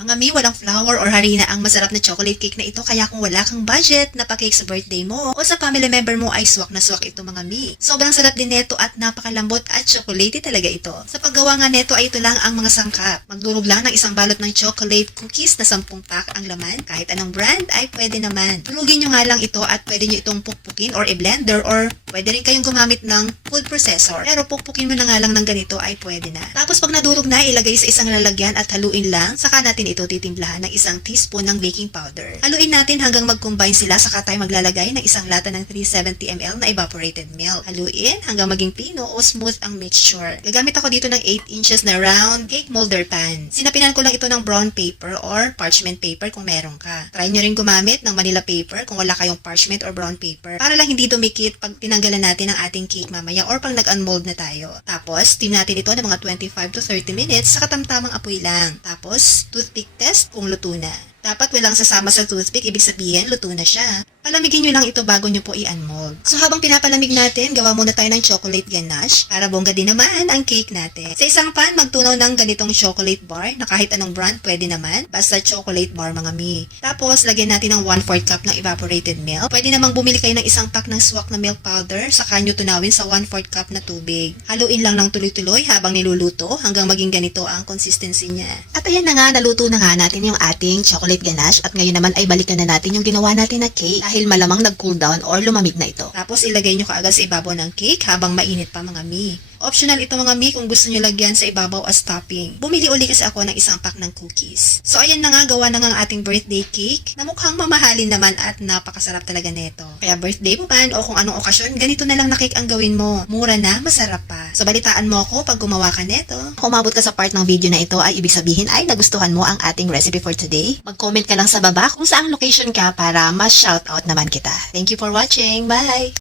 Mga mi, walang flour or harina ang masarap na chocolate cake na ito, kaya kung wala kang budget na pa-cake sa birthday mo o sa family member mo ay swak na swak ito mga mi. Sobrang sarap din neto at napakalambot at chocolatey talaga ito. Sa paggawa nga neto ay ito lang ang mga sangkap. Magdurog lang ng isang balot ng chocolate cookies na 10 pack ang laman. Kahit anong brand ay pwede naman. Durugin nyo nga lang ito at pwede nyo itong pukpukin or i-blender or pwede rin kayong gumamit ng food processor. Pero pukpukin mo na nga lang ng ganito ay pwede na. Tapos pag nadurog na, ilagay sa isang lalagyan at haluin lang. Saka natin ito titimplahan ng isang teaspoon ng baking powder. Haluin natin hanggang mag-combine sila, saka tayo maglalagay ng isang lata ng 370 ml na evaporated milk. Haluin hanggang maging pino o smooth ang mixture. Gagamit ako dito ng 8 inches na round cake molder pan. Sinapinan ko lang ito ng brown paper or parchment paper kung meron ka. Try nyo rin gumamit ng Manila paper kung wala kayong parchment or brown paper para lang hindi dumikit pag tinanggalan natin ang ating cake mamaya or pag nag-unmold na tayo. Tapos, steam natin ito ng mga 25 to 30 minutes sa katamtamang apoy lang. Tapos, toothpick test kung luto na. Dapat walang sasama sa toothpick, ibig sabihin luto na siya. Palamigin nyo lang ito bago nyo po i-unmold. So habang pinapalamig natin, gawa muna tayo ng chocolate ganache para bongga din naman ang cake natin. Sa isang pan, magtunaw ng ganitong chocolate bar na kahit anong brand pwede naman. Basta chocolate bar mga mi. Tapos lagyan natin ng 1/4 cup ng evaporated milk. Pwede namang bumili kayo ng isang pack ng swak na milk powder, saka nyo tunawin sa 1/4 cup na tubig. Haluin lang ng tuloy-tuloy habang niluluto hanggang maging ganito ang consistency niya. At ayan na nga, naluto na nga natin yung ating chocolate ganache at ngayon naman ay balikan na natin yung ginawa natin na cake dahil malamang nag-cool down or lumamig na ito. Tapos ilagay nyo kaagad sa ibabaw ng cake habang mainit pa mga mi. Optional ito mga mi kung gusto nyo lagyan sa ibabaw as topping. Bumili uli kasi ako ng isang pack ng cookies. So ayan na nga, gawa na nga ang ating birthday cake na mukhang mamahalin naman at napakasarap talaga neto. Kaya birthday mo man o kung anong okasyon, ganito na lang na cake ang gawin mo. Mura na, masarap pa. So balitaan mo ako pag gumawa ka neto. Kung umabot ka sa part ng video na ito ay ibig sabihin ay nagustuhan mo ang ating recipe for today. Mag-comment ka lang sa baba kung saang location ka para mas shoutout naman kita. Thank you for watching. Bye!